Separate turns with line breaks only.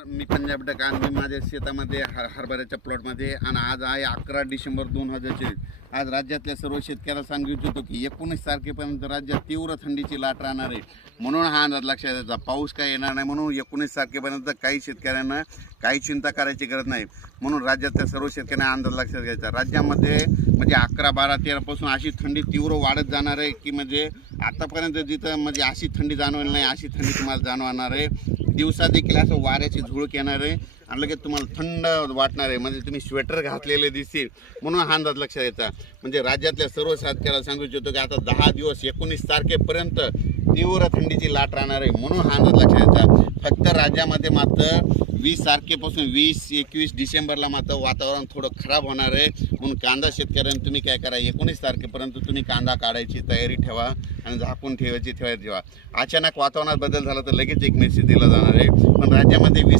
मी Punjab duck मी माझ्या शेतामध्ये हर हरभऱ्याच्या प्लॉटमध्ये आणि आज आहे अकरा डिसेंबर दोन हजार चोवीस. आज राज्यातल्या सर्व शेतकऱ्याला सांगू इच्छितो की एकोणीस तारखेपर्यंत राज्यात तीव्र थंडीची लाट राहणार आहे. म्हणून हा अंदाज लक्षात यायचा पाऊस काय येणार नाही म्हणून एकोणीस तारखेपर्यंत काही शेतकऱ्यांना काही चिंता करायची गरज नाही. म्हणून राज्यातल्या सर्व शेतकऱ्यांना अंदाज लक्षात घ्यायचा. राज्यामध्ये म्हणजे अकरा बारा तेरापासून अशी थंडी तीव्र वाढत जाणार आहे की म्हणजे आतापर्यंत जिथं म्हणजे अशी थंडी जाणवली नाही अशी थंडी तुम्हाला जाणवणार आहे. दिवसा देखील असं वाऱ्याची झुळूक येणार आहे आणि लगेच तुम्हाला थंड वाटणार आहे. म्हणजे तुम्ही स्वेटर घातलेले दिसतील. म्हणून हा अंदाज लक्षात येता. म्हणजे राज्यातल्या सर्व शेतकऱ्याला सांगू इच्छितो की आता दहा दिवस एकोणीस तारखेपर्यंत तीव्र थंडीची लाट राहणार आहे. म्हणून हा अंदाज लक्षात येतात फक्त राज्यामध्ये मात्र वीस तारखेपासून वीस एकवीस डिसेंबरला मात्र वातावरण थोडं खराब होणार आहे. म्हणून कांदा शेतकऱ्यांनी तुम्ही काय करा एकोणीस तारखेपर्यंत तुम्ही कांदा काढायची तयारी ठेवा आणि झाकून ठेवायची ठेवायची ठेवा. अचानक वातावरणात बदल झाला तर लगेच एक मेसेज दिला जाणार आहे. पण राज्यामध्ये वीस